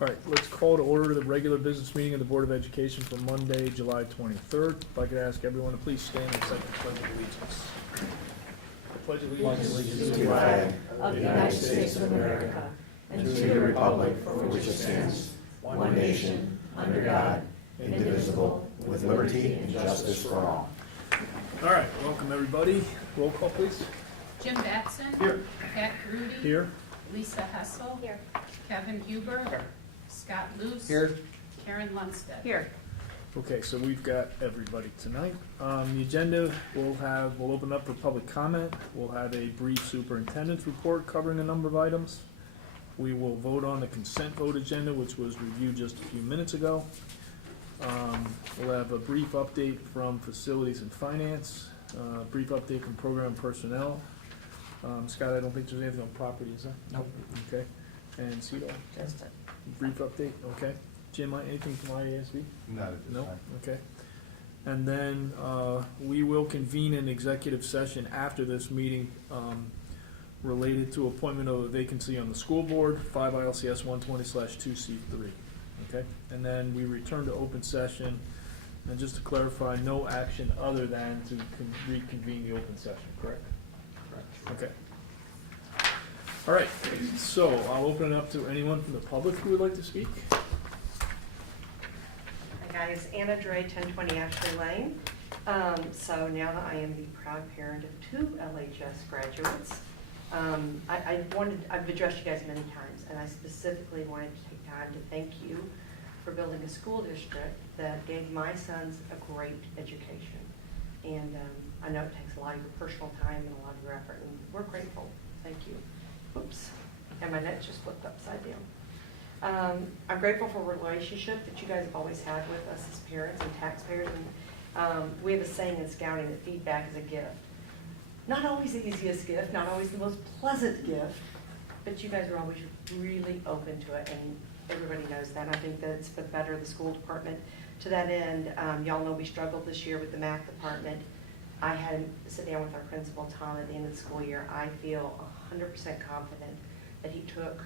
All right, let's call to order the regular business meeting of the Board of Education for Monday, July 23rd. If I could ask everyone to please stand and recite the Pledge of Allegiance. I pledge allegiance to the flag of the United States of America and to the republic for which it stands, one nation, under God, indivisible, with liberty and justice for all. All right, welcome everybody. Roll call, please. Jim Batson. Here. Pat Grudy. Here. Lisa Hessel. Here. Kevin Huber. Here. Scott Luce. Here. Karen Lundstedt. Here. Okay, so we've got everybody tonight. The agenda, we'll open up for public comment. We'll have a brief superintendent's report covering a number of items. We will vote on the consent vote agenda, which was reviewed just a few minutes ago. We'll have a brief update from facilities and finance, a brief update from program personnel. Scott, I don't think there's anything on property, is there? Nope. Okay. And Cito? Just it. Brief update, okay. Jim, anything from IASB? Not at this No? time. Okay. And then we will convene an executive session after this meeting related to appointment of a vacancy on the school board, 5 ILCS 120/2C3. Okay? And then we return to open session. And just to clarify, no action other than to reconvene the open session, correct? Correct. Okay. All right, so I'll open it up to anyone from the public who would like to speak. Hi guys, Anna Dre, 1020 Ashley Lane. So now that I am the proud parent of 2 LHS graduates, I've addressed you guys many times, and I specifically wanted to take time to thank you for building a school district that gave my sons a great education. And I know it takes a lot of your personal time and a lot of your effort, and we're grateful. Thank you. Oops, and my net just flipped upside down. I'm grateful for the relationship that you guys have always had with us as parents and taxpayers. And we have a saying in scouting that feedback is a gift. Not always the easiest gift, not always the most pleasant gift, but you guys are always really open to it, and everybody knows that. I think that it's for the better of the school department. To that end, y'all know we struggled this year with the math department. I had to sit down with our principal, Tom, at the end of the school year. I feel 100% confident that he took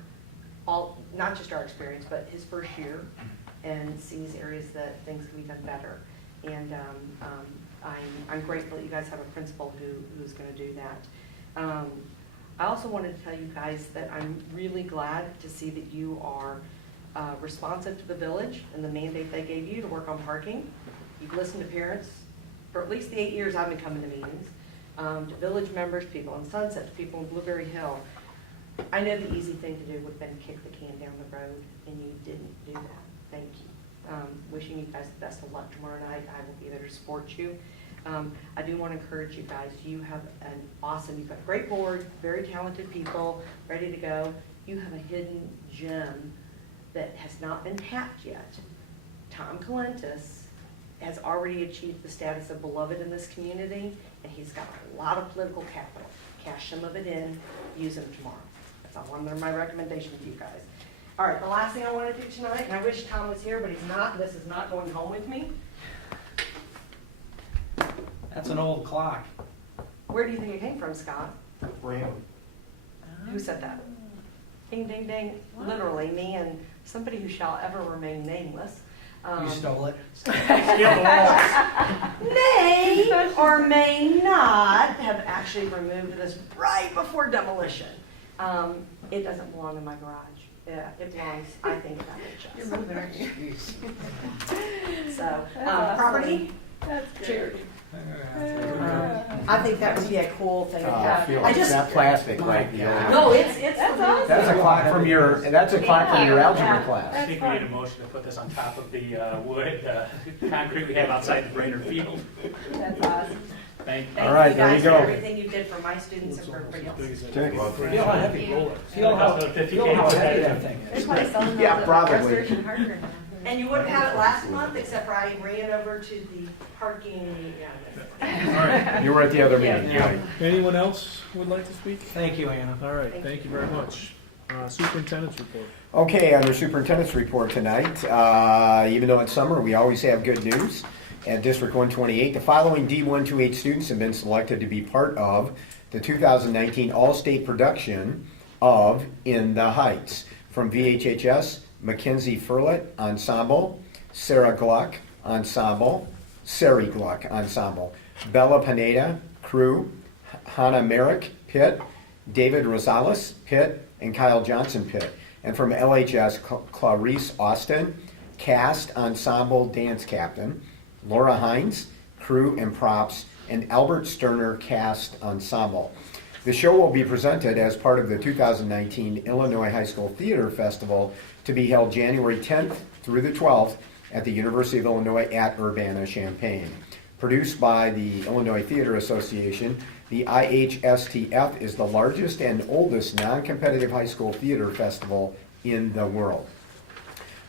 all, not just our experience, but his first year, and sees areas that things can be done better. And I'm grateful that you guys have a principal who's going to do that. I also wanted to tell you guys that I'm really glad to see that you are responsive to the village and the mandate they gave you to work on parking. You've listened to parents for at least the 8 years I've been coming to meetings, to village members, people in Sunset, to people in Blueberry Hill. I know the easy thing to do would have been kick the can down the road, and you didn't do that. Thank you. Wishing you guys the best of luck tomorrow night. I will be there to support you. I do want to encourage you guys. You have an awesome, you've got a great board, very talented people, ready to go. You have a hidden gem that has not been tapped yet. Tom Calentis has already achieved the status of beloved in this community, and he's got a lot of political capital. Cash some of it in, use them tomorrow. That's all one of my recommendations to you guys. All right, the last thing I want to do tonight, and I wish Tom was here, but he's not, and this is not going home with me. That's an old clock. Where do you think it came from, Scott? Ram. Who said that? Ding, ding, ding. Literally, me and somebody who shall ever remain nameless. You stole it. May or may not have actually removed this right before demolition. It doesn't belong in my garage. Yeah, it belongs, I think, in that chest. You're moving, aren't you? So, property, charity. I think that would be a cool thing to have. I I just, that plastic, like, you know. no, it's awesome. That's a clock from your, that's a clock from your algebra I class. think we need a motion to put this on top of the wood, concrete we have outside the Brainerd Field. That's awesome. Thank you. Thank All right, you there you guys for go. everything you did for my students and for everybody else. Feel how heavy, feel how heavy that thing is. Yeah, probably. And you wouldn't have it last month, except for I ran over to the parking. All right. You were at the other meeting, right? Anyone else would like to speak? Thank you, Anna. All right, thank you very much. Superintendent's report. Okay, under superintendent's report tonight, even though it's summer, we always have good news. At District 128, the following D128 students have been selected to be part of the 2019 All-State production of In the Heights. From VHHS, Mackenzie Furlet, Ensemble, Sarah Gluck, Ensemble, Sari Gluck, Ensemble, Bella Pineda, Crew, Hannah Merrick, Pit, David Rosales, Pit, and Kyle Johnson, Pit. And from LHS, Clarice Austin, Cast, Ensemble, Dance Captain, Laura Hines, Crew and Props, and Albert Sterner, Cast, Ensemble. The show will be presented as part of the 2019 Illinois High School Theater Festival to be held January 10th through the 12th at the University of Illinois at Urbana-Champaign. Produced by the Illinois Theater Association, the IHSTF is the largest and oldest non-competitive high school theater festival in the world.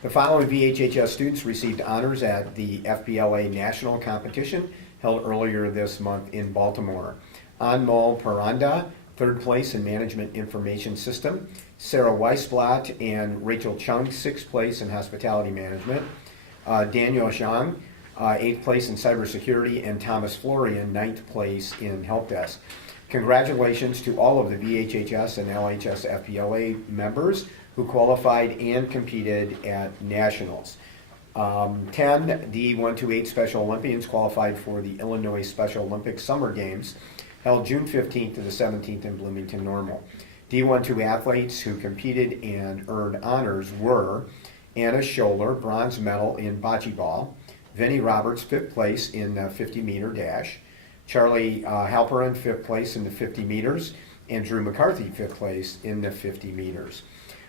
The following VHHS students received honors at the FBLA National Competition held earlier this month in Baltimore. Anmol Paranda, third place in Management Information System. Sarah Weisblatt and Rachel Chung, sixth place in Hospitality Management. Daniel Zhang, eighth place in Cybersecurity, and Thomas Florian, ninth place in Help Desk. Congratulations to all of the VHHS and LHS FBLA members who qualified and competed at nationals. 10 D128 Special Olympians qualified for the Illinois Special Olympics Summer Games held June 15th to the 17th in Bloomington Normal. D12 athletes who competed and earned honors were Anna Scholler, bronze medal in bocce ball, Vinnie Roberts, fifth place in the 50-meter dash, Charlie Halperin, fifth place in the 50 meters, and Drew McCarthy, fifth place in the 50 meters.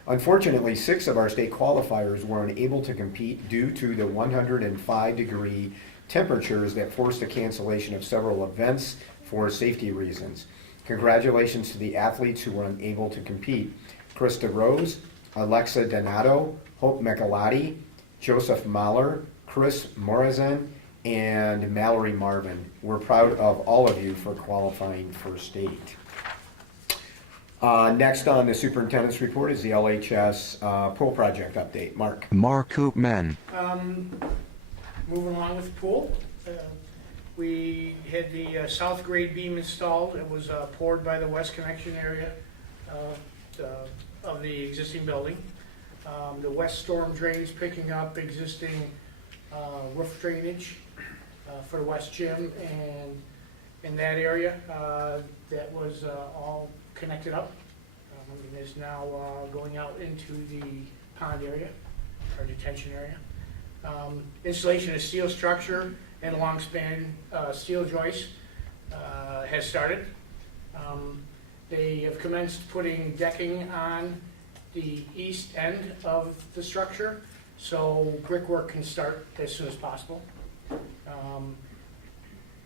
Unfortunately, 6 of our state qualifiers were unable to compete due to the 105-degree temperatures that forced the cancellation of several events for safety reasons. Congratulations to the athletes who were unable to compete. Krista Rose, Alexa Donato, Hope Mechalati, Joseph Mahler, Chris Morazan, and Mallory Marvin. We're proud of all of you for qualifying for state. Next on the superintendent's report is the LHS pool project update. Mark. Mark Koopman. Moving along with the pool. We had the south grade beam installed. It was poured by the west connection area of the existing building. The west storm drain is picking up existing roof drainage for the west gym, and in that area that was all connected up and is now going out into the pond area or detention area. Installation of steel structure and a long span steel joist has started. They have commenced putting decking on the east end of the structure, so brickwork can start as soon as possible.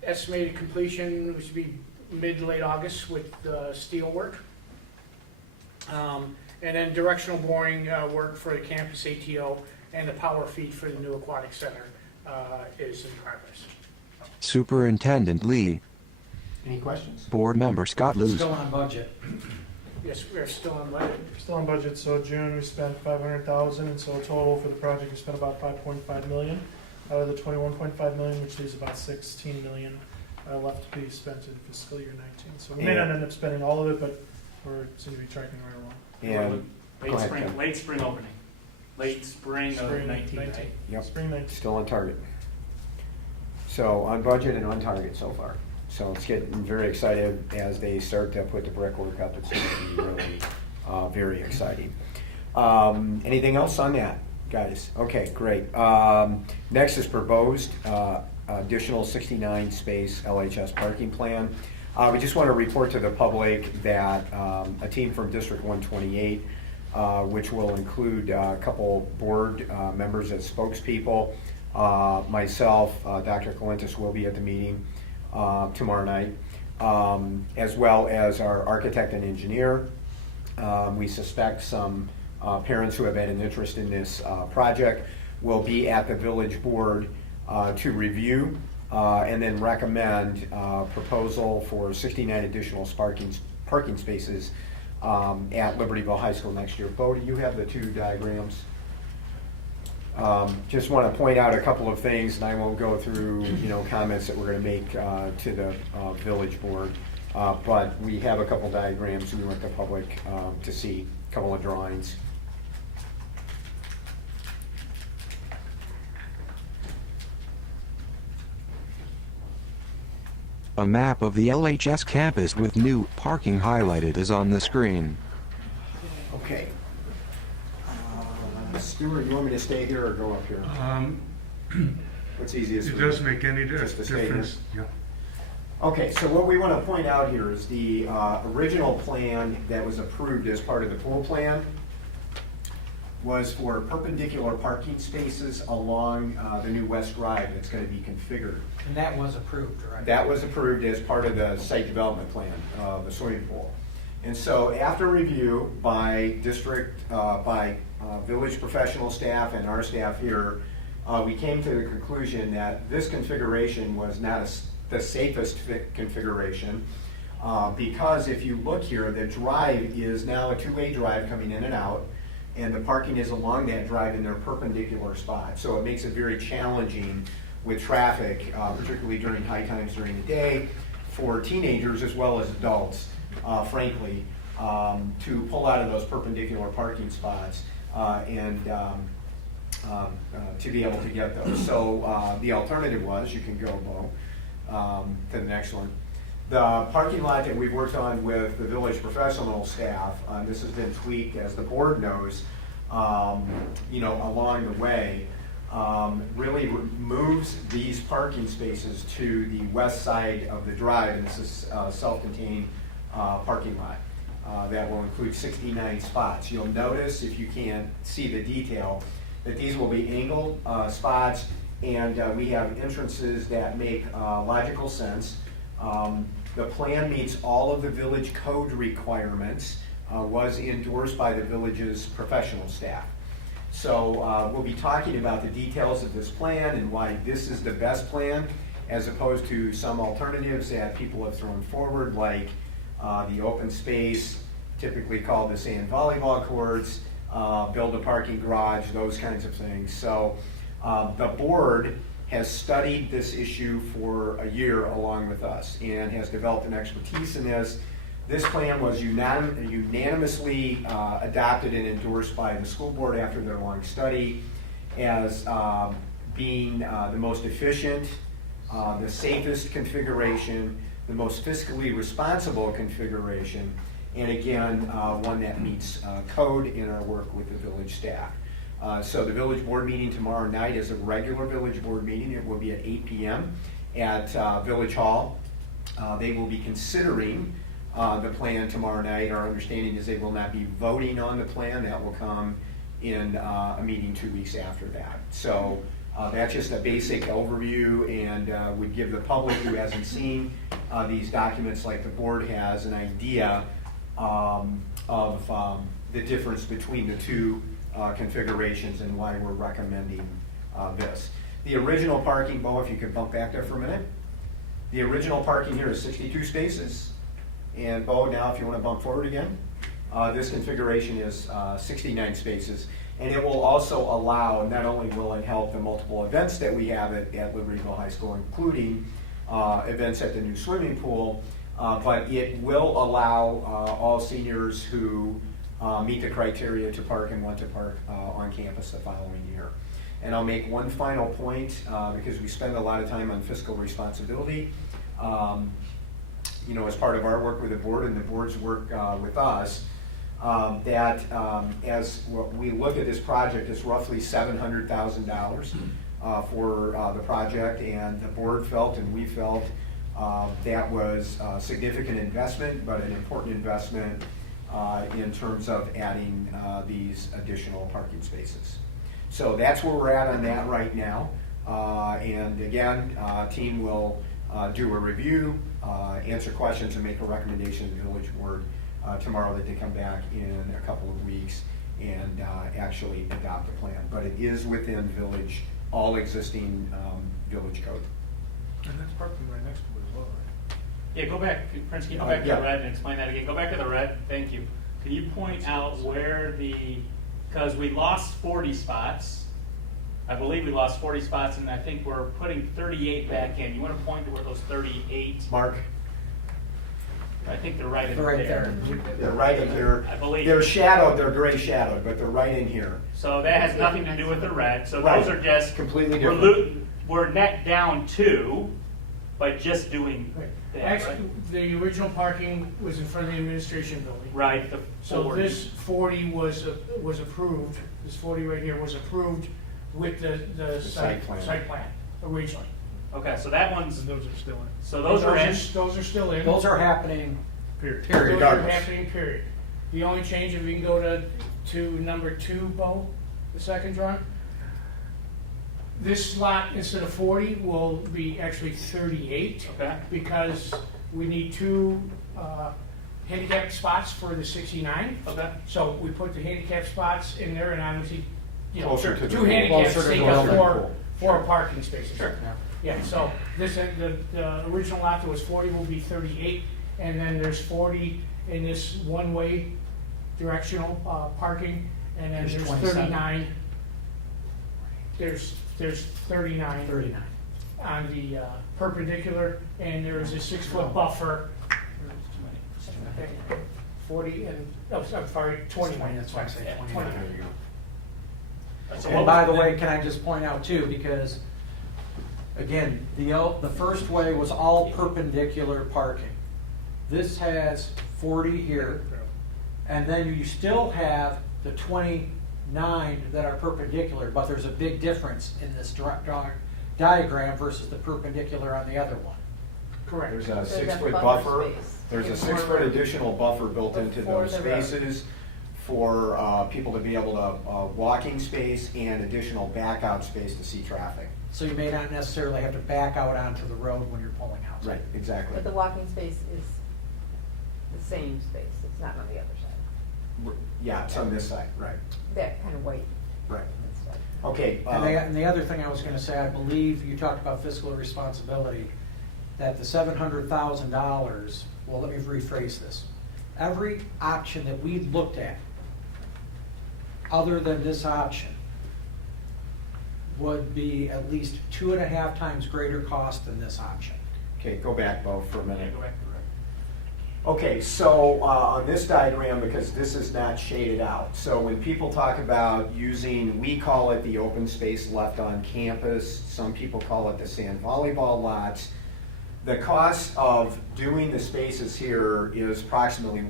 Estimated completion should be mid to late August with steel work. And then directional boring work for the campus ATO and the power feed for the new aquatic center is in progress. Superintendent Lee. Any questions? Board member Scott Luz. Still on budget. Yes, we are still on budget. Still on budget, so June we spent 500,000, and so total for the project we spent about 5.5 million out of the 21.5 million, which leaves about 16 million left to be spent in fiscal year 19. So we may not end up spending all of it, but we're seem to be tracking right along. And go ahead, Ken. Late spring opening. Late spring of 19, right? Yep. Spring 19. Still on target. So on budget and on target so far. So it's getting very excited as they start to put the brickwork up. It's going to be really very exciting. Anything else on that, guys? Okay, great. Next is proposed additional 69 space LHS parking plan. We just want to report to the public that a team from District 128, which will include a couple board members as spokespeople, myself, Dr. Colentus will be at the meeting tomorrow night, as well as our architect and engineer. We suspect some parents who have had an interest in this project will be at the village board to review and then recommend proposal for 69 additional parking spaces at Libertyville High School next year. Bo, do you have the 2 diagrams? Just want to point out a couple of things, and I won't go through comments that we're going to make to the village board, but we have a couple diagrams we want the public to see, a couple of drawings. A map of the LHS campus with new parking highlighted is on the screen. Okay. Stuart, you want me to stay here or go up here? What's easiest It for you? doesn't make any Just to stay here? difference. Yeah. Okay, so what we want to point out here is the original plan that was approved as part of the pool plan was for perpendicular parking spaces along the new West Drive that's going to be configured. And that was approved, right? That was approved as part of the site development plan, the swimming pool. And so after review by village professional staff and our staff here, we came to the conclusion that this configuration was not the safest configuration, because if you look here, the drive is now a two-way drive coming in and out, and the parking is along that drive in their perpendicular spot. So it makes it very challenging with traffic, particularly during high times during the day, for teenagers as well as adults, frankly, to pull out of those perpendicular parking spots and to be able to get those. So the alternative was, you can go, Bo, to the next one. The parking lot that we've worked on with the village professional staff, this has been tweaked, as the board knows, along the way, really moves these parking spaces to the west side of the drive, and this is a self-contained parking lot that will include 69 spots. You'll notice, if you can't see the detail, that these will be angled spots, and we have entrances that make logical sense. The plan meets all of the village code requirements, was endorsed by the village's professional staff. So we'll be talking about the details of this plan and why this is the best plan, as opposed to some alternatives that people have thrown forward, like the open space, typically called the sand volleyball courts, build a parking garage, those kinds of things. So the board has studied this issue for a year along with us and has developed an expertise in this. This plan was unanimously adopted and endorsed by the school board after their long study as being the most efficient, the safest configuration, the most fiscally responsible configuration, and again, one that meets code in our work with the village staff. So the village board meeting tomorrow night is a regular village board meeting. It will be at 8 p.m. at Village Hall. They will be considering the plan tomorrow night. Our understanding is they will not be voting on the plan. That will come in a meeting 2 weeks after that. So that's just a basic overview, and would give the public who hasn't seen these documents like the board has an idea of the difference between the two configurations and why we're recommending this. The original parking, Bo, if you could bump back there for a minute. The original parking here is 62 spaces. And Bo, now if you want to bump forward again, this configuration is 69 spaces. And it will also allow, not only will it help the multiple events that we have at Libertyville High School, including events at the new swimming pool, but it will allow all seniors who meet the criteria to park and want to park on campus the following year. And I'll make one final point, because we spend a lot of time on fiscal responsibility. As part of our work with the board and the board's work with us, that as we look at this project, it's roughly $700,000 for the project, and the board felt and we felt that was a significant investment, but an important investment in terms of adding these additional parking spaces. So that's where we're at on that right now. And again, team will do a review, answer questions, and make a recommendation to the village board tomorrow that they come back in a couple of weeks and actually adopt the plan. But it is within village, all existing village code. And that's parking right next to it as well, right? Yeah, go back, Prince, can you go back to Yeah. the red and explain that again? Go back to the red, thank you. Can you point out where because we lost 40 spots. I believe we lost 40 spots, and I think we're putting 38 back in. You want to point to where those 38, Mark? I think they're right in They're right there. They're right in here. I believe. They're shadowed, they're gray shadowed, but they're right in here. So that has nothing to do with the red. So Right. those are just, Completely we're different. we're net down 2, by just doing Right. that, Actually, right? the original parking was in front of the administration building. Right, the So 40. this 40 was approved, this 40 right here was approved with the site plan. site plan originally. Okay, so that one's, And those are still in, so those are in. Those are still in. Those are happening, period. Those are Regardless. happening, period. The only change, if we can go to number 2, Bo, the second drawing. This slot, instead of 40, will be actually 38. Okay. Because we need 2 handicap spots for the 69. Okay. So we put the handicap spots in there, and obviously, you know, Closer to the 2 pool. handicaps Closer to take the up building. 4 parking spaces. Sure. yeah. Yeah, so this, the original lot that was 40 will be 38, and then there's 40 in this one-way directional parking, and then There's there's 27. 39. There's 39 39. on the perpendicular, and there is a 6-foot buffer. 40 and, oh, I'm sorry, 21. That's why I say 20. 29. There you go. So And what by was the way, can I just point out too, because, again, the first way was all perpendicular parking. This has 40 here, and then you still have the 29 that are perpendicular, but there's a big difference in this diagram versus the perpendicular on the other one. Correct. There's a There's a 6-foot buffer buffer. space. There's a It's 6-foot more- additional buffer built into Before those the road. spaces for people to be able to, walking space and additional back out space to see traffic. So you may not necessarily have to back out onto the road when you're pulling out. Right, exactly. But the walking space is the same space, it's not on the other side. Yeah, it's on this side, right, That kind of white right. instead. Okay. And the other thing I was gonna say, I believe you talked about fiscal responsibility, that the $700,000, well, let me rephrase this. Every option that we looked at, other than this option, would be at least 2.5 times greater cost than this option. Okay, go back, Bo, for a Yeah, minute. go back to the right. Okay, so on this diagram, because this is not shaded out, so when people talk about using, we call it the open space left on campus, some people call it the sand volleyball lots. The cost of doing the spaces here is approximately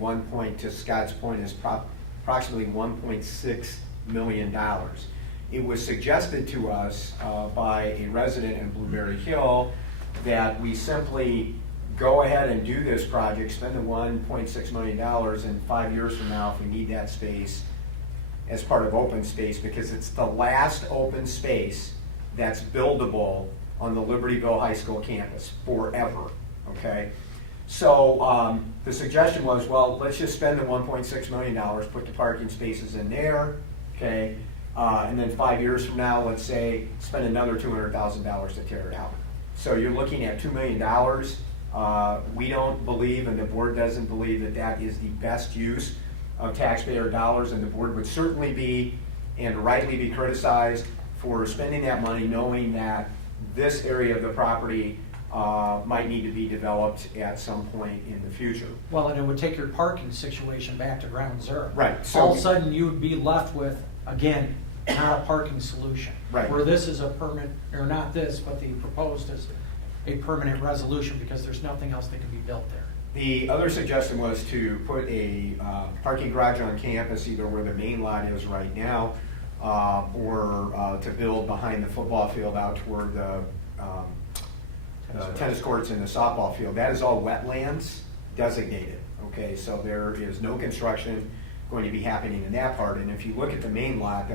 to Scott's point, is approximately $1.6 million. It was suggested to us by a resident in Blueberry Hill that we simply go ahead and do this project, spend the $1.6 million, and 5 years from now, if we need that space as part of open space, because it's the last open space that's buildable on the Libertyville High School campus forever, okay? So the suggestion was, well, let's just spend the $1.6 million, put the parking spaces in there, okay? And then 5 years from now, let's say, spend another $200,000 to tear it out. So you're looking at $2 million. We don't believe, and the board doesn't believe, that that is the best use of taxpayer dollars, and the board would certainly be, and rightly be, criticized for spending that money knowing that this area of the property might need to be developed at some point in the future. Well, and it would take your parking situation back to ground zero. Right, so- All of a sudden, you would be left with, again, not a parking solution. Right. Where this is a permanent, or not this, but the proposed is a permanent resolution because there's nothing else that can be built there. The other suggestion was to put a parking garage on campus, either where the main lot is right now, or to build behind the football field out toward the tennis courts and the softball field. That is all wetlands designated, okay? So there is no construction going to be happening in that part. And if you look at the main lot,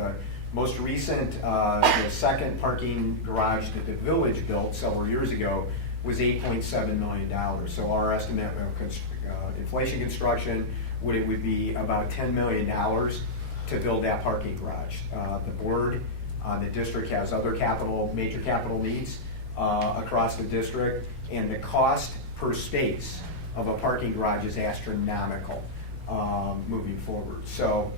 most recent, the second parking garage that the village built several years ago was $8.7 million. So our estimate of inflation construction would be about $10 million to build that parking garage. The board, the district has other major capital needs across the district, and the cost per space of a parking garage is astronomical moving forward. So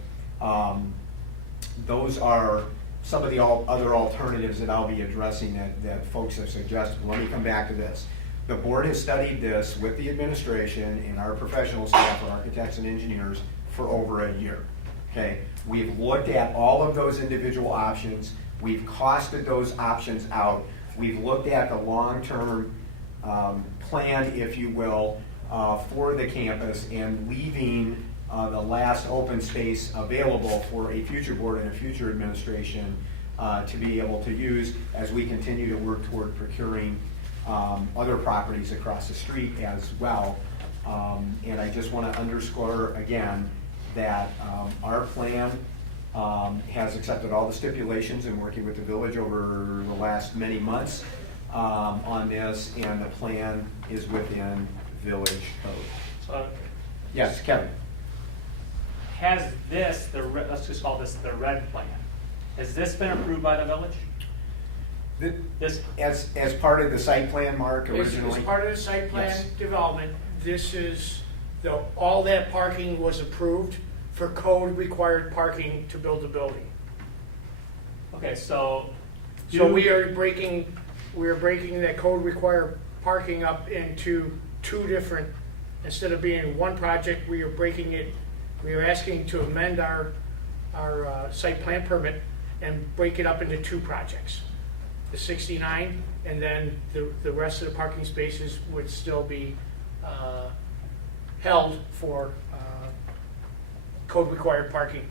those are some of the other alternatives that I'll be addressing that folks have suggested. Let me come back to this. The board has studied this with the administration and our professional staff, our architects and engineers, for over a year. Okay, we've looked at all of those individual options. We've costed those options out. We've looked at the long-term plan, if you will, for the campus and leaving the last open space available for a future board and a future administration to be able to use as we continue to work toward procuring other properties across the street as well. And I just want to underscore again that our plan has accepted all the stipulations in working with the village over the last many months on this, and the plan is within village code. So Yes, Kevin? has this, let's just call this the red plan, has this been approved by the village? This, As part of the site plan, Mark, As originally? part of the site plan Yes. development, this is, all that parking was approved for code-required parking to build the building. okay, so. So we are breaking that code-required parking up into two different, instead of being one project, we are breaking it, we are asking to amend our site plan permit and break it up into two projects. The 69, and then the rest of the parking spaces would still be held for code-required parking,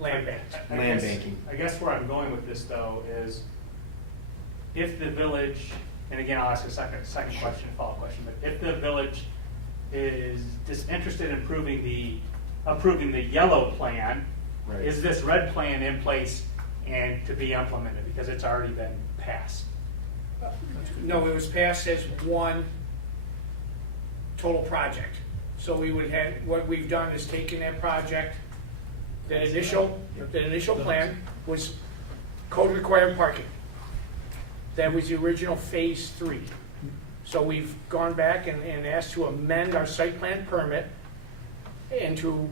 land bank. Land banking. I guess where I'm going with this though is if the village, and again, I'll ask a second question, follow-up question, but if the village is disinterested in approving the yellow plan, Right. is this red plan in place and to be implemented because it's already been passed? No, it was passed as one total project. So we would have, what we've done is taken that project, the initial plan was code-required parking. That was the original phase 3. So we've gone back and asked to amend our site plan permit into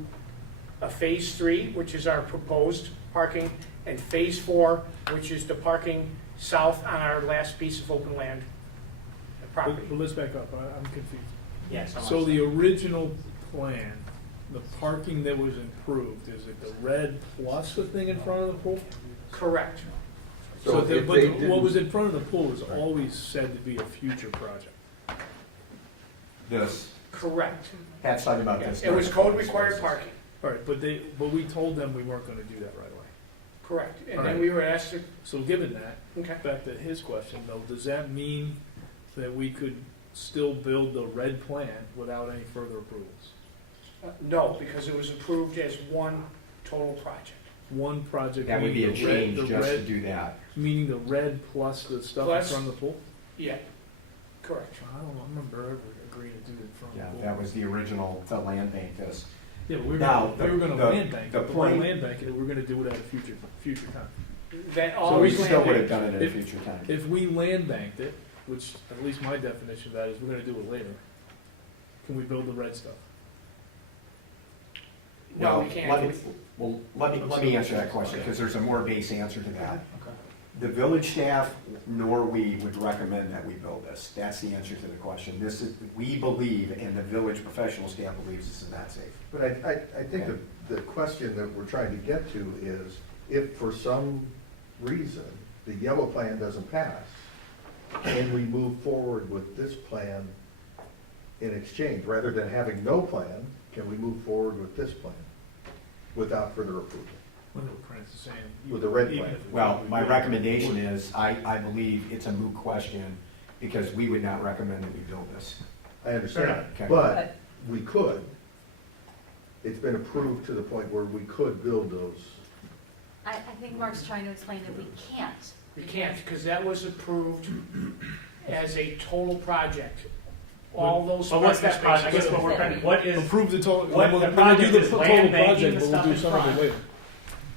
a phase 3, which is our proposed parking, and phase 4, which is the parking south on our last piece of open land property. But let's back up, I'm confused. Yeah, So the original plan, the parking that was improved, is it the red plus the thing in front of the pool? Correct. So, if they but didn't- what was in front of the pool was always said to be a future project. This, Correct. Pat's talking about this. It was code-required parking. All right, but we told them we weren't gonna do that right away. Correct. And All then right. we were asked to, So given that, okay. back to his question though, does that mean that we could still build the red plan without any further approvals? No, because it was approved as one total project. One project. That would be a meaning the red- change the just to red- do that. Meaning the red plus the stuff in Plus- front of the pool? Yeah, correct. I don't remember ever agreeing to do it in front of Yeah, the pool. that was the original, the land bank this. Yeah, but we were Now, gonna, we were gonna the- land bank the it, but point- we're land banking it, we're gonna do it at a future time. That So So we always still would have landed, done it at a if- future time. If we land banked it, which at least my definition of that is we're gonna do it later, can we build the red stuff? no, Well, we can't. let me answer that question, because there's a more base answer to that. Okay. The village staff nor we would recommend that we build this. That's the answer to the question. This is, we believe, and the village professional staff believes this is not safe. But I think the question that we're trying to get to is, if for some reason the yellow plan doesn't pass, can we move forward with this plan in exchange? Rather than having no plan, can we move forward with this plan without further approval? What Prince is saying. With the red even plan. if we- Well, we my would- recommendation is, I believe it's a moot question, because we would not recommend that we build this. I understand, Okay. but we could. It's been approved to the point where we could build those. I think Mark's trying to explain that we can't. We can't, because that was approved as a total project. All those But what's parking that project? I guess spaces. what we're trying, what is, Approve the total, What we're the gonna do project the is total land banking project, the but we'll stuff do in some of front. it later.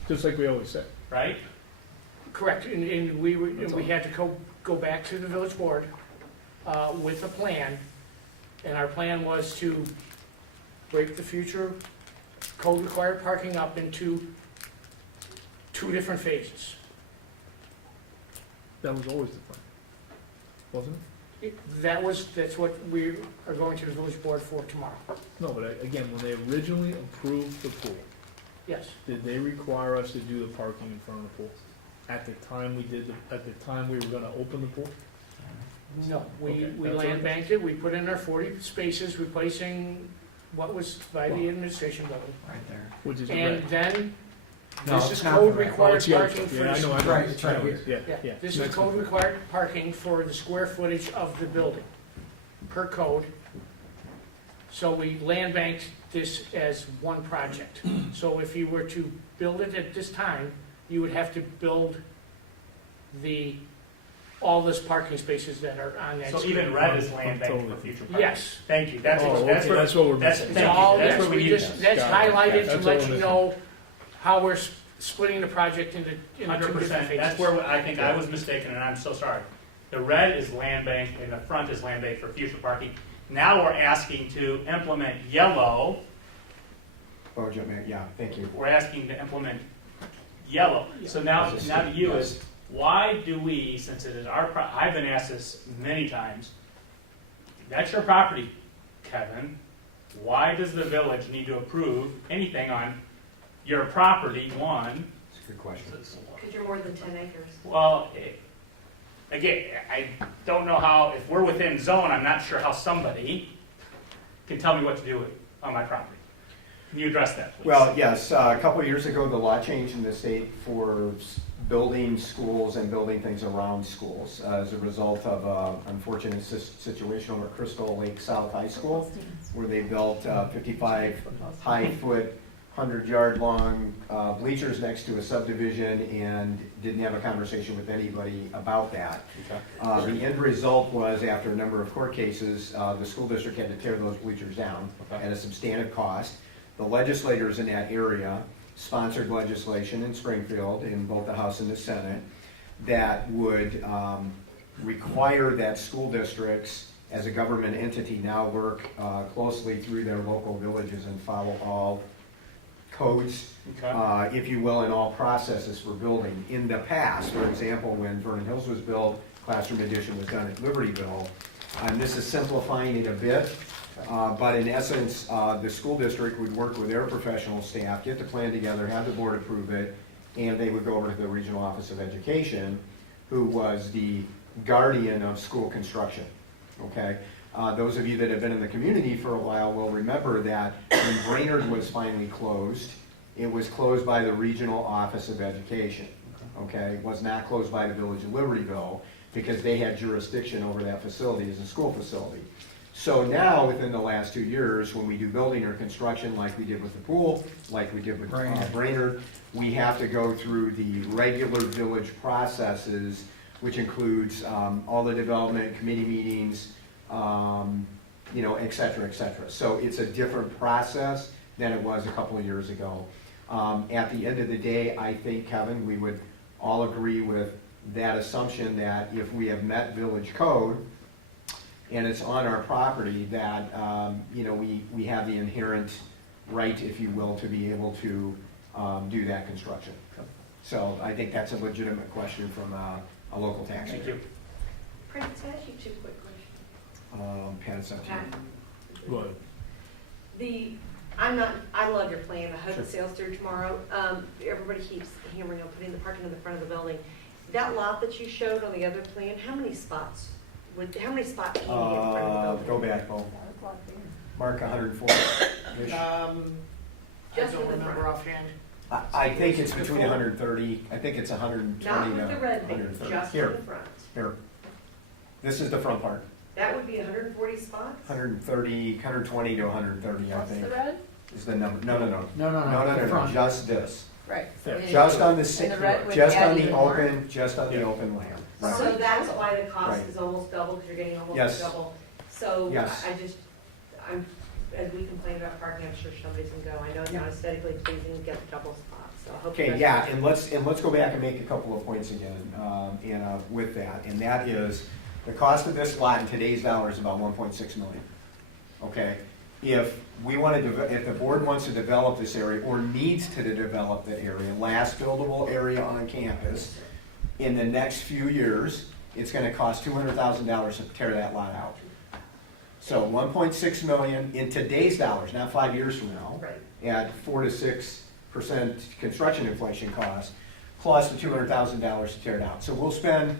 Just like we always say. right? Correct, and we had to go back to the village board with a plan, and our plan was to break the future code-required parking up into two different phases. That was always the plan, wasn't it? That's what we are going to the village board for tomorrow. No, but again, when they originally approved the pool, Yes, did they require us to do the parking in front of the pool? At the time we were gonna open the pool? No, we Okay, that's land okay. banked it, we put in our 40 spaces, replacing what was by the administration building. Right there. Which is the And red. then, No, this it's is not code the red. Oh, required it's yellow. parking for Yeah, I the know, I know. Right, it's right I know. here. Yeah, Yeah, yeah. this is Next code one. required parking for the square footage of the building, per code. So we land banked this as one project. So if you were to build it at this time, you would have to build all those parking spaces that are on that So street. even red is land bank Totally. for future parking? Yes. Thank you, that's, Oh, what- okay, that's what we're that's, missing. thank All, you, that's yes, what we we need. just, that's Got it. highlighted to That's let all you we're know how we're splitting the project into two 100%, different that's phases. where I think I was mistaken, and I'm so sorry. The red is land bank, and the front is land bank for future parking. Now we're asking to implement yellow, Oh, yeah, thank you. we're asking to implement yellow. So now to you is, why do we, since it is our, I've been asked this many times, that's your property, Kevin. Why does the village need to approve anything on your property, one? That's a good question. Because you're more than 10 acres. Well, again, I don't know how, if we're within zone, I'm not sure how somebody can tell me what to do with on my property. Can you address that, please? Well, yes, a couple of years ago, the law changed in the state for building schools and building things around schools as a result of an unfortunate situation over at Crystal Lake South High School, where they built 55 high-foot, 100-yard-long bleachers next to a subdivision and didn't have a conversation with anybody about that. The end result was, after a number of court cases, the school district had to tear those bleachers down at a substantive cost. The legislators in that area sponsored legislation in Springfield, in both the House and the Senate, that would require that school districts, as a government entity, now work closely through their local villages and follow all codes, if you will, and all processes for building. In the past, for example, when Vernon Hills was built, classroom addition was done at Libertyville, and this is simplifying it a bit, but in essence, the school district would work with their professional staff, get the plan together, have the board approve it, and they would go over to the Regional Office of Education, who was the guardian of school construction, okay? Those of you that have been in the community for a while will remember that when Brainerd was finally closed, it was closed by the Regional Office of Education, okay? It was not closed by the Village of Libertyville, because they had jurisdiction over that facility as a school facility. So now, within the last 2 years, when we do building or construction like we did with the pool, like we did with Brainerd, we have to go through the regular village processes, which includes all the development committee meetings, et cetera, et cetera. So it's a different process than it was a couple of years ago. At the end of the day, I think, Kevin, we would all agree with that assumption that if we have met village code, and it's on our property, that, we have the inherent right, if you will, to be able to do that construction. So I think that's a legitimate question from a local taxpayer. Thank you. Prince, can I ask you two quick questions? Pat, it's up to you. Pat, Go ahead. I love your plan, I hope Sure. it sails through tomorrow. Everybody keeps hammering on putting the parking in the front of the building. That lot that you showed on the other plan, how many spots can you get in front of the building? Go back, Bo. Mark 140. I Just don't for the remember front. offhand. I think it's between 130, I think it's 120 Not to with the red band, 130. just in Here, the front. here. This is the front part. That would be 140 spots? 130, 120 to 130, I What's think, the red? is the number. No, the front. just this. Right. so Yeah. Just on And the red would just add on the even more. open, just on the open land. Right. So that's why the cost Right. is almost double, because you're getting almost Yes. double. So Yes. as we complain about parking, I'm sure somebody's gonna go. I know it's not aesthetically pleasing to get double spots, so I hope. you Okay, guys- yeah, and let's go back and make a couple of points again, Anna, with that, and that is, the cost of this lot in today's dollars is about 1.6 million. Okay, if the board wants to develop this area, or needs to develop the area, last buildable area on campus, in the next few years, it's gonna cost $200,000 to tear that lot out. So 1.6 million in today's dollars, not 5 years from now, Right. at 4 to 6% construction inflation cost, plus the $200,000 to tear it out. So we'll spend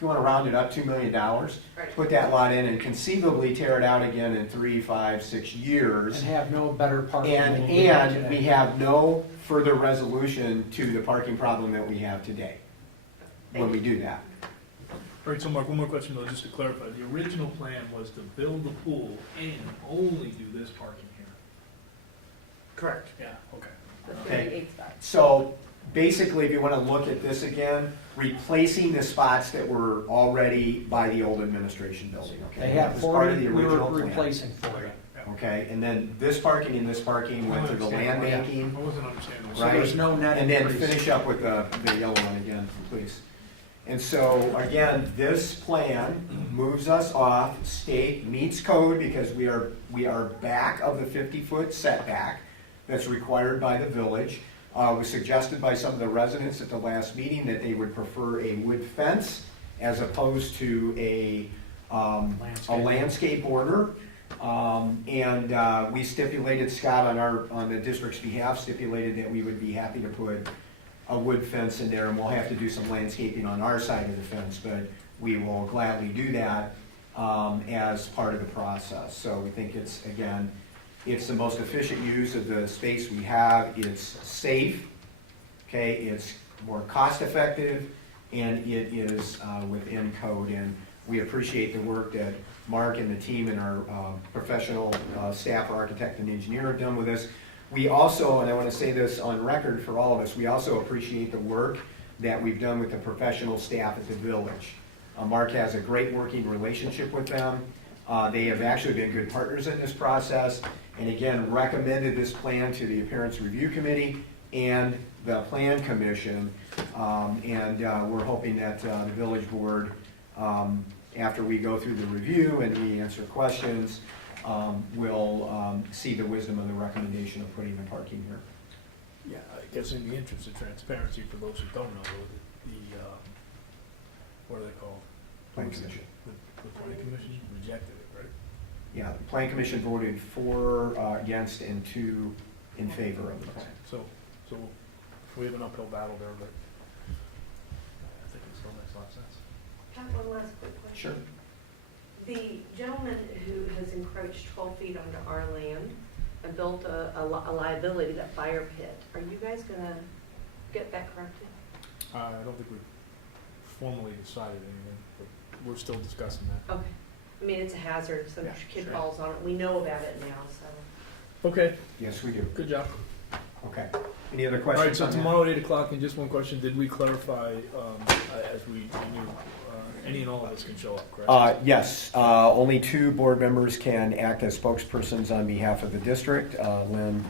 if you want to round it up, $2 million. Right. Put that lot in and conceivably tear it out again in 3, 5, 6 years. And have no better parking. And than we have we today. have no further resolution to the parking problem that we have today when we do that. All right, so Mark, one more question though, just to clarify. The original plan was to build the pool and only do this parking here. Correct. Yeah, okay. The Okay. 38 spots. So basically, if you want to look at this again, replacing the spots that were already by the old administration building, okay? They That had was part of 40, the we were original plan. replacing 40. Okay, and then this parking and this parking went to the land banking, I wasn't understanding. So right? there's no net And then increase. finish up with the yellow one again, please. And so, again, this plan moves us off, state meets code because we are back of the 50-foot setback that's required by the village. It was suggested by some of the residents at the last meeting that they would prefer a wood fence as opposed to a landscape border. We stipulated, Scott, on the district's behalf, stipulated that we would be happy to put a wood fence in there, and we'll have to do some landscaping on our side of the fence, but we will gladly do that as part of the process. So we think it's, again, it's the most efficient use of the space we have. It's safe, okay, it's more cost-effective, and it is within code. And we appreciate the work that Mark and the team and our professional staff, our architect and engineer have done with us. We also, and I want to say this on record for all of us, we also appreciate the work that we've done with the professional staff at the village. Mark has a great working relationship with them. They have actually been good partners in this process, and again, recommended this plan to the Appearance Review Committee and the Plan Commission. We're hoping that the village board, after we go through the review and we answer questions, will see the wisdom of the recommendation of putting the parking here. Yeah, I guess in the interest of transparency, for those who don't know, what are they called? Plan Commission. The planning commission rejected it, right? Yeah, the Plan Commission voted 4 against and 2 in favor of the plan. So we have an uphill battle there, but I think it still makes a lot of sense. Have one last quick question. Sure. The gentleman who has encroached 12 feet onto our land and built a liability, that fire pit, are you guys gonna get that corrected? I don't think we've formally decided anything, but we're still discussing that. Okay. I mean, it's a hazard, some Yeah, kid sure. falls on it, we know about it now, so. Okay, Yes, we do. good job. Okay. Any other All questions? right, so on that? tomorrow at 8 o'clock, and just one question, did we clarify, as we knew, any and all of us can show up, correct? Yes, only 2 board members can act as spokespersons on behalf of the district. Lynn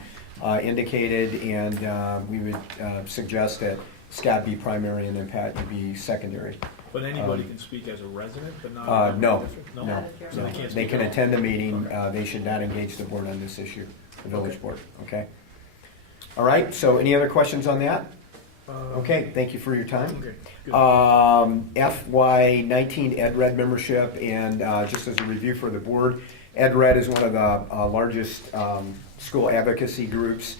indicated, and we would suggest that Scott be primary and then Pat you be secondary. But anybody can speak as a resident, but not. No, No? no. So they can't They speak can at all? attend the meeting, Okay. they should not engage the board on this issue, the village Okay. board, okay? All right, so any other questions on that? Uh, Okay, thank you for your time. Okay, good. FY19 Ed Red membership, and just as a review for the board, Ed Red is one of the largest school advocacy groups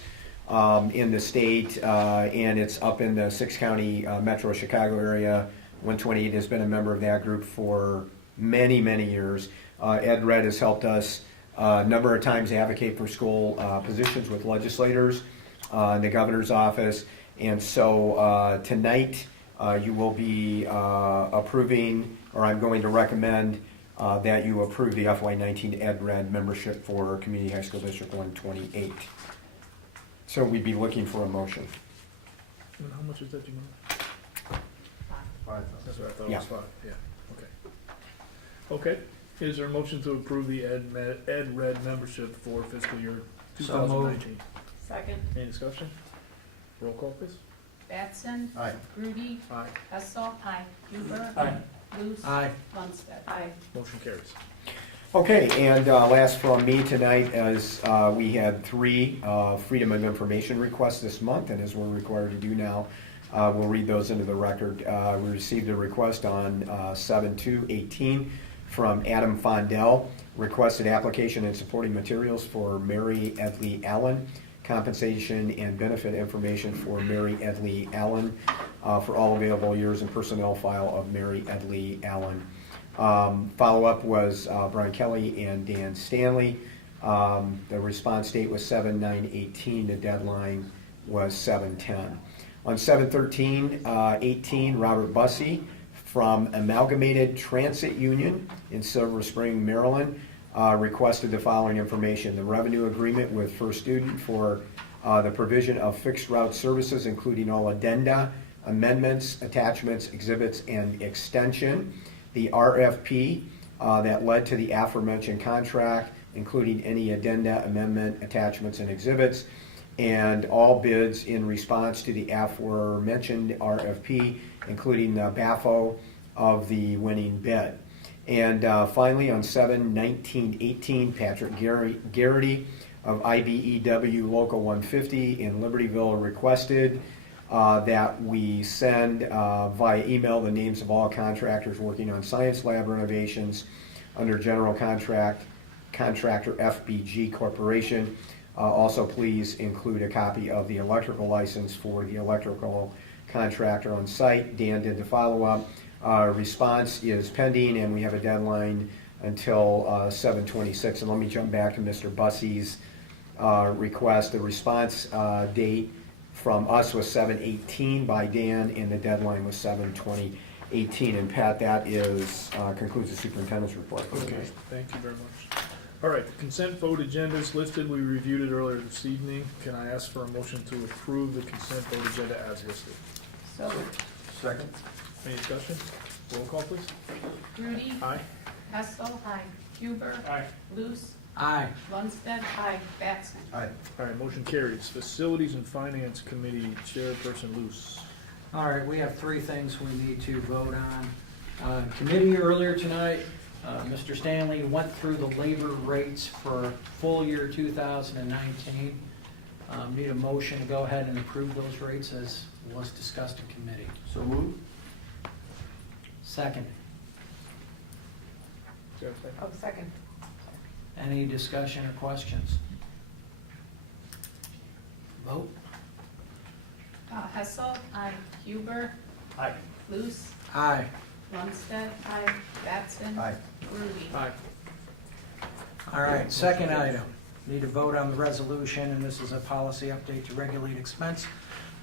in the state, and it's up in the 6-county metro Chicago area. 128 has been a member of that group for many, many years. Ed Red has helped us a number of times advocate for school positions with legislators in the governor's office. And so tonight you will be approving, or I'm going to recommend that you approve the FY19 Ed Red membership for Community High School District 128. So we'd be looking for a motion. And how much is that, do you know? 5,000. That's what I thought it Yeah. was 5, yeah, okay. Okay, is there a motion to approve the Ed Red membership for fiscal year So moved. 2019? Second. Any discussion? Roll call, please. Batson. Aye. Grudy. Aye. Hessel. Aye. Huber. Aye. Luce. Aye. Lundstedt. Aye. Motion carries. Okay, and last from me tonight is we had 3 Freedom of Information requests this month, and as we're required to do now, we'll read those into the record. We received a request on 7/2/18 from Adam Fondell, requested application and supporting materials for Mary Edley Allen, compensation and benefit information for Mary Edley Allen. for all available years in personnel file of Mary Edley Allen. Follow-up was Brian Kelly and Dan Stanley. The response date was 7/9/18. The deadline was 7/10. On 7/13/18, Robert Bussey from Amalgamated Transit Union in Silver Spring, Maryland, requested the following information: the revenue agreement with First Student for the provision of fixed route services, including all addenda, amendments, attachments, exhibits, and extension. The RFP that led to the aforementioned contract, including any addenda, amendment, attachments, and exhibits, and all bids in response to the aforementioned RFP, including the BAFO of the winning bid. And finally, on 7/19/18, Patrick Garrity of IBEW Local 150 in Libertyville requested that we send via email the names of all contractors working on science lab renovations under general contractor FBG Corporation. Also, please include a copy of the electrical license for the electrical contractor on site. Dan did the follow-up. Response is pending, and we have a deadline until 7/26. And let me jump back to Mr. Bussey's request. The response date from us was 7/18 by Dan, and the deadline was 7/20/18. And Pat, that is concludes the superintendent's report. Okay, thank you very much. All right, the consent vote agenda is listed. We reviewed it earlier this evening. Can I ask for a motion to approve the consent vote agenda as listed? So moved. Second? Any discussion? Roll call, please. Grudy. Aye. Hessel. Aye. Huber. Aye. Luce. Aye. Lundstedt. Aye. Batson. Aye. All right, motion carries. Facilities and Finance Committee Chairperson Luce. All right, we have three things we need to vote on. Committee earlier tonight, Mr. Stanley went through the labor rates for full year 2019. Need a motion to go ahead and approve those rates as was discussed in committee. So moved? Second. Is there a second? Oh, second. Any discussion or questions? Vote. Hessel. Aye. Huber. Aye. Luce. Aye. Lundstedt. Aye. Batson. Aye. Grudy. Aye. All right, second item. Need to vote on the resolution, and this is a policy update to regulate expense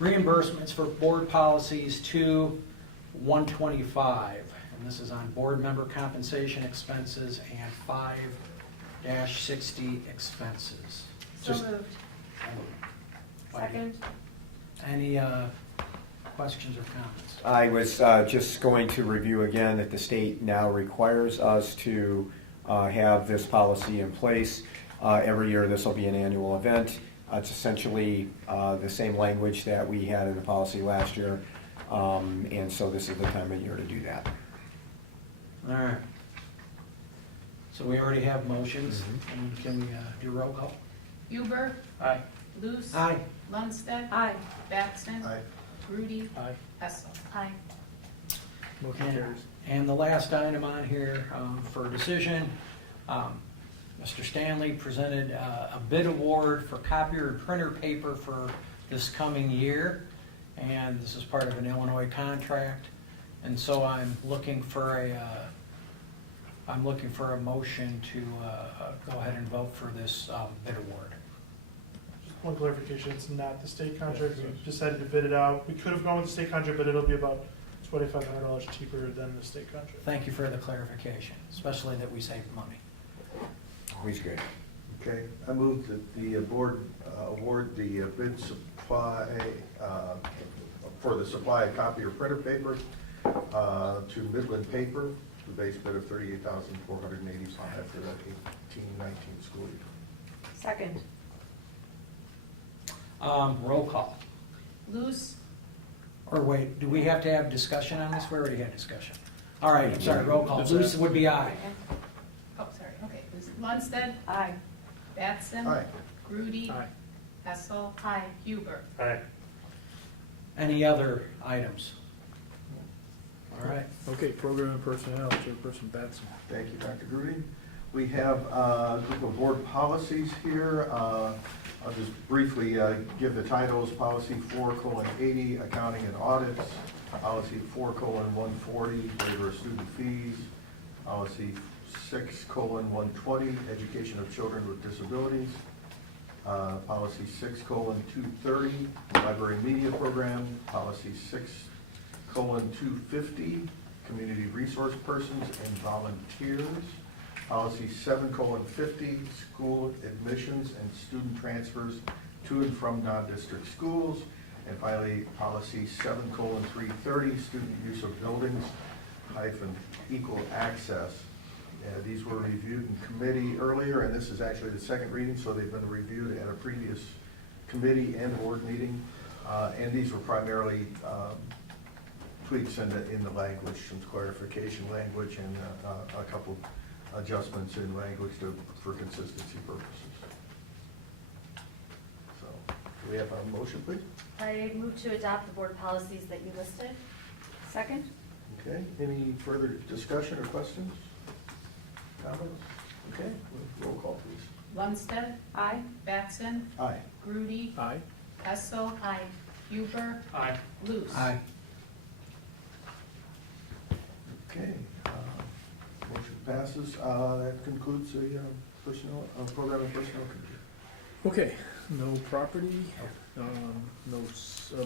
reimbursements for board policies 2/125. And this is on board member compensation expenses and 5-60 expenses. So Just- moved. Second. Any questions or comments? I was just going to review again that the state now requires us to have this policy in place. Every year, this will be an annual event. It's essentially the same language that we had in the policy last year, and so this is the time of year to do that. All right. So we already have motions, and can we do roll call? Huber. Aye. Luce. Aye. Lundstedt. Aye. Batson. Aye. Grudy. Aye. Hessel. Aye. Motion carries. And the last item on here for decision, Mr. Stanley presented a bid award for copier and printer paper for this coming year, and this is part of an Illinois contract. And so I'm looking for a motion to go ahead and vote for this bid award. Just one clarification, it's not the state contract, we decided to bid it out. We could have gone with the state contract, but it'll be about $2,500 cheaper than the state contract. Thank you for the clarification, especially that we save money. Always good. Okay, I move that the board award the bid supply for the supply of copier printer paper to Midland Paper, the base bid of $38,485 for the 18-19 school year. Second. Roll call. Luce. Or wait, do we have to have discussion on this? We already had discussion. All right, I'm sorry, roll call. That's Luce it. would be aye. Oh, sorry. Okay. Luce. Lundstedt. Aye. Batson. Aye. Grudy. Aye. Hessel. Aye. Huber. Aye. Any other items? All right. Okay, Program and Personnel Chairperson Batson. Thank you, Dr. Grudy. We have a group of board policies here. I'll just briefly give the titles. Policy 4:80, accounting and audits. Policy 4:140, waiver of student fees. Policy 6:120, education of children with disabilities. Policy 6:230, library media program. Policy 6:250, community resource persons and volunteers. Policy 7:50, school admissions and student transfers to and from non-district schools. And finally, policy 7:330, student use of buildings - equal access. These were reviewed in committee earlier, and this is actually the second reading, so they've been reviewed at a previous committee and board meeting. And these were primarily tweaks in the language, some clarification language, and a couple adjustments in language for consistency purposes. So, do we have a motion, please? I move to adopt the board policies that you listed. Second? Okay, any further discussion or questions? Comments? Okay, roll call, please. Lundstedt, Aye. Batson, Aye. Grudy, Aye. Hessel, Aye. Huber, Aye. Luce. Okay, motion passes. That concludes the personnel, program and personnel committee. Okay, no property, no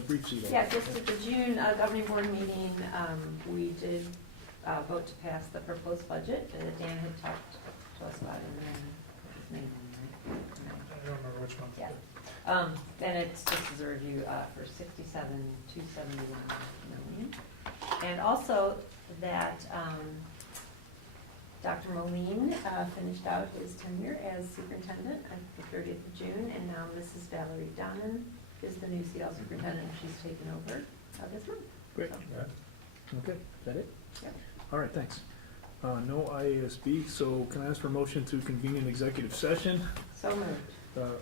brief CEDO. Yeah, just at the June governing board meeting, we did vote to pass the proposed budget that Dan had talked to us about in May, right? I don't remember which one. Yeah. And it's just as a review for 67,271 million. And also that Dr. Moline finished out his tenure as superintendent on the 30th of June, and now Mrs. Valerie Donnan is the new CL superintendent. She's taken over this month. Great. So, Okay, is that it? Yep. All right, thanks. No IASB, so can I ask for a motion to convene an executive session? So moved.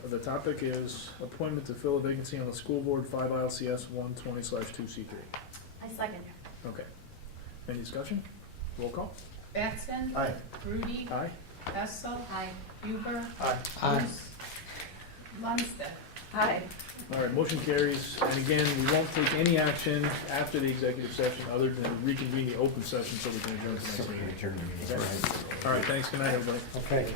The topic is appointment to fill a vacancy on the school board, 5 ILCS 120/2C3. I second. Okay. Any discussion? Roll call? Batson, Aye. Grudy, Aye. Hessel, Aye. Huber, Aye. Luce. Lundstedt. Hi. All right, motion carries. And again, we won't take any action after the executive session other than reconvene the open session so we can adjourn to the next So we meeting. adjourn the meeting. Okay. All right, thanks. Good night, everybody. Okay.